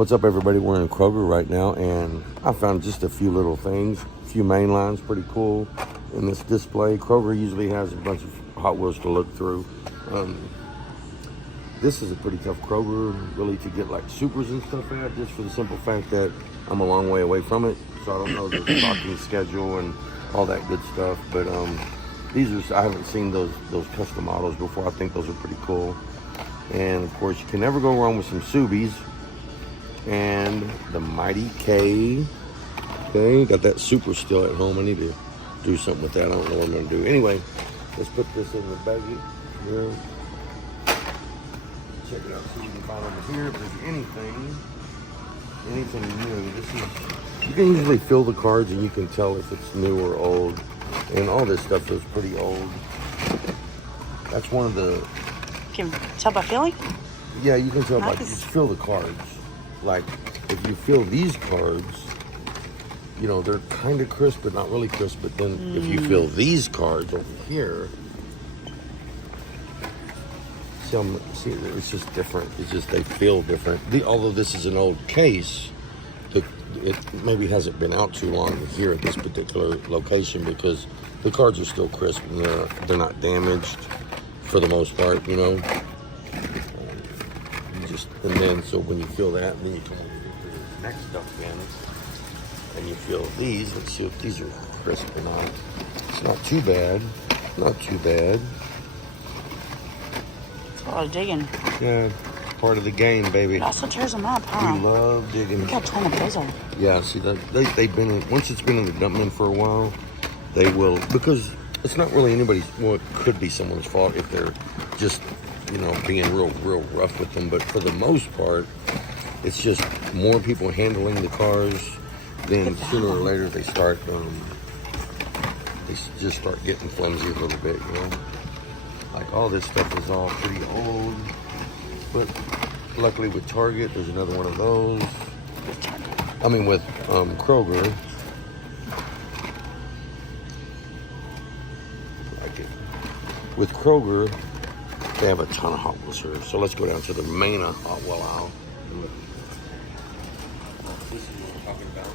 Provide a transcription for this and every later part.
What's up, everybody? We're in Kroger right now, and I found just a few little things, a few main lines, pretty cool in this display. Kroger usually has a bunch of Hot Wheels to look through. This is a pretty tough Kroger, really, to get like supers and stuff at, just for the simple fact that I'm a long way away from it, so I don't know the stocking schedule and all that good stuff. But these are, I haven't seen those custom models before. I think those are pretty cool. And of course, you can never go wrong with some Subies. And the Mighty K. Okay, got that super still at home. I need to do something with that. I don't know what I'm going to do. Anyway, let's put this in the baggie here. Check it out, see if you can find over here if there's anything new. This is, you can usually feel the cards and you can tell if it's new or old. And all this stuff is pretty old. That's one of the... You can tell by feeling? Yeah, you can tell by, just feel the cards. Like, if you feel these cards, you know, they're kind of crisp, but not really crisp. But then if you feel these cards over here, see, it's just different. It's just, they feel different. Although this is an old case, it maybe hasn't been out too long here at this particular location, because the cards are still crisp and they're not damaged for the most part, you know. And then, so when you feel that, and then you come over to the next stuff again, and you feel these. Let's see if these are crisp or not. It's not too bad. Not too bad. It's a lot of digging. Yeah, part of the game, baby. It also tears them up, huh? We love digging. Look how torn up those are. Yeah, see, they've been in, once it's been in the dump bin for a while, they will, because it's not really anybody's, well, it could be someone's fault if they're just, you know, being real rough with them. But for the most part, it's just more people handling the cars. Then sooner or later they just start getting flimsy a little bit, you know. Like, all this stuff is all pretty old, but luckily with Target, there's another one of those. I mean, with Kroger. Like it. With Kroger, they have a ton of Hot Wheels here. So let's go down to the main Hot Wheel aisle. This is what I'm talking about.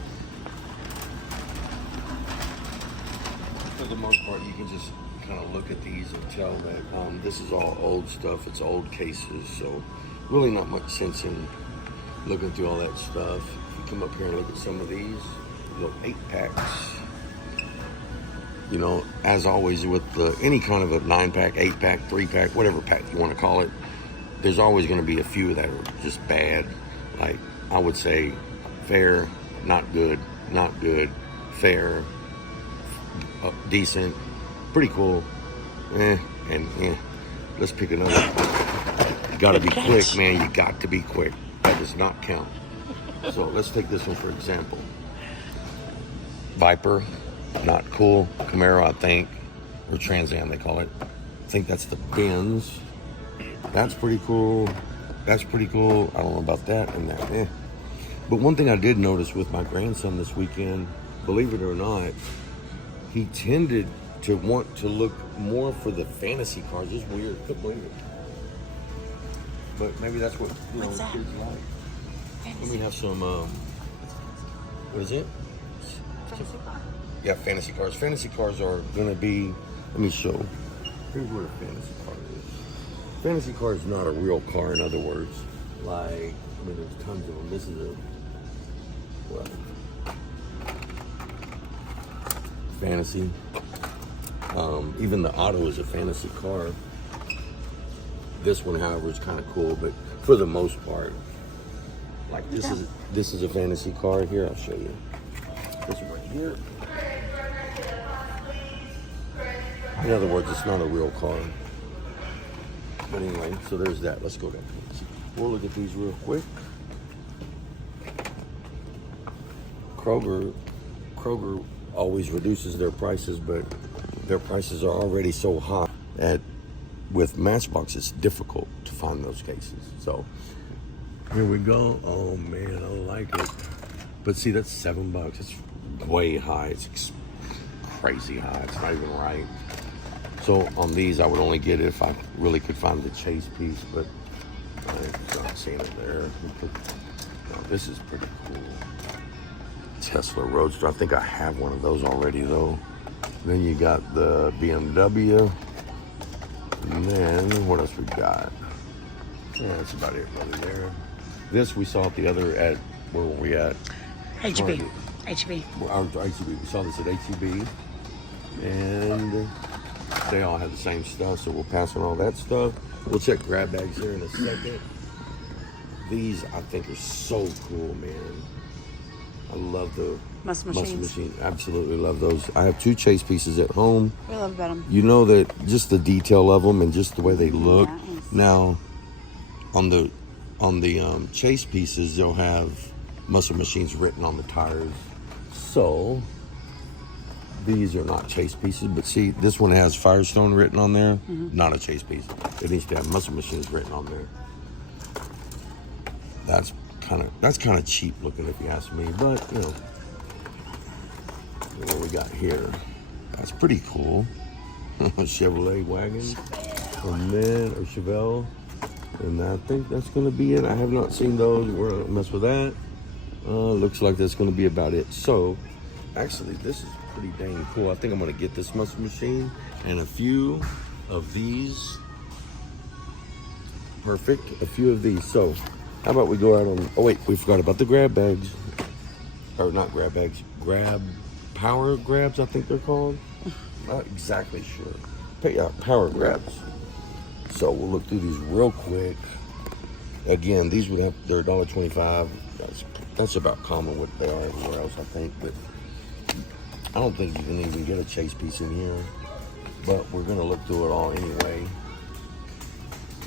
For the most part, you can just kind of look at these and tell that this is all old stuff. It's old cases, so really not much sense in looking through all that stuff. If you come up here and look at some of these little 8-packs, you know, as always with any kind of a 9-pack, 8-pack, 3-pack, whatever pack you want to call it, there's always going to be a few that are just bad. Like, I would say fair, not good, fair, decent, pretty cool, and let's pick another. You got to be quick, man. You got to be quick. That does not count. So let's take this one for example. Viper. Not cool. Camaro, I think, or Trans Am they call it. I think that's the Benz. That's pretty cool. That's pretty cool. I don't know about that and that. But one thing I did notice with my grandson this weekend, believe it or not, he tended to want to look more for the fantasy cars. It's weird. Couldn't believe it. But maybe that's what kids like. Let me have some. What is it? Fantasy car. Yeah, fantasy cars. Fantasy cars are going to be, let me show. Here's what a fantasy car is. Fantasy car is not a real car, in other words. Like, I mean, there's tons of them. This is fantasy. Even the Auto is a fantasy car. This one, however, is kind of cool, but for the most part, like this is a fantasy car. Here, I'll show you. This one right here. In other words, it's not a real car. But anyway, so there's that. Let's go down. We'll look at these real quick. Kroger always reduces their prices, but their prices are already so high that with Matchbox, it's difficult to find those cases. So here we go. Oh man, I like it. But see, that's $7. It's way high. It's crazy high. It's not even right. So on these, I would only get it if I really could find the chase piece, but I'm not seeing it there. No, This is pretty cool. Tesla Roadster. I think I have one of those already though. Then you got the BMW. And then what else we got? Yeah, that's about it really there. This we saw at the other at where were we at? HEB. HEB. HEB. We saw this at HEB. And they all have the same stuff, so we'll pass on all that stuff. We'll check grab bags here in a second. These I think are so cool, man. I love the Muscle machine. Absolutely love those. I have 2 chase pieces at home. We love about them. You know that just the detail of them and just the way they look. Nice. Now, on the chase pieces, they'll have Muscle Machines written on the tires. So these are not chase pieces, but see, this one has Firestone written on there. Not a chase piece. It needs to have Muscle Machines written on there. That's kind of cheap looking if you ask me, but you know what we got here. That's pretty cool. Chevrolet wagon, and then or Chevelle, and I think that's gonna be it. I have not seen those. We're gonna mess with that. Looks like that's gonna be about it. So, actually, this is pretty dang cool. I think I'm gonna get this Muscle Machine and a few of these. Perfect. A few of these. So, how about we go out on... Oh, wait. We forgot about the grab bags. Or not grab bags. Power grabs, I think they're called. Not exactly sure. Yeah, power grabs. So, we'll look through these real quick. Again, these would have... They're $1.25. That's about common what they are everywhere else, I think. But I don't think you can even get a chase piece in here. But we're going to look through it all anyway.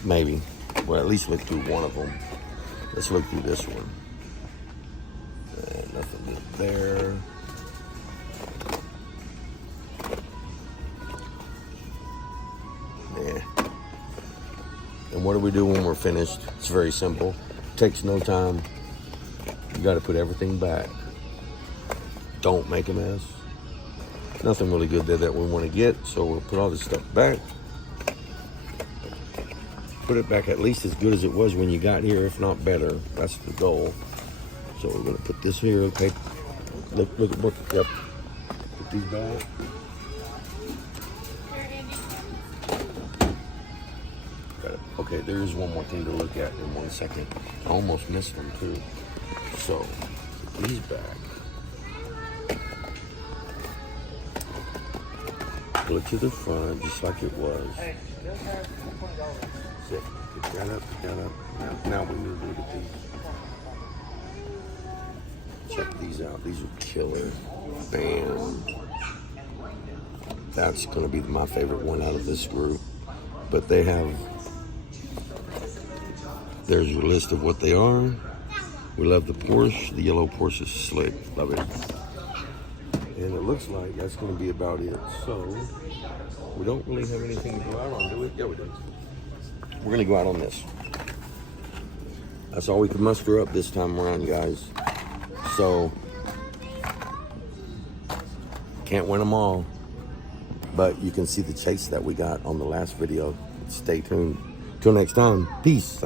Maybe. Well, at least look through one of them. Let's look through this one. Nothing there. Yeah. And what do we do when we're finished? It's very simple. Takes no time. You got to put everything back. Don't make a mess. Nothing really good there that we want to get, so we'll put all this stuff back. Put it back at least as good as it was when you got here, if not better. That's the goal. So we're gonna put this here, okay? Look at what, yep. Put these back. Got it. Okay, there is one more thing to look at in 1 second. I almost missed them too. So, put these back. Pull it to the front, just like it was. Sit. Pick that up, pick that up. Now we need to look at these. Check these out. These are killer. Bam. That's going to be my favorite one out of this group. But they have... There's a list of what they are. We love the Porsche. The yellow Porsche is slick. Love it. And it looks like that's going to be about it. So, we don't really have anything to go out on, do we? Yeah, we do. We're going to go out on this. That's all we can muster up this time around, guys. So, can't win them all. But you can see the chase that we got on the last video. Stay tuned. Till next time, peace.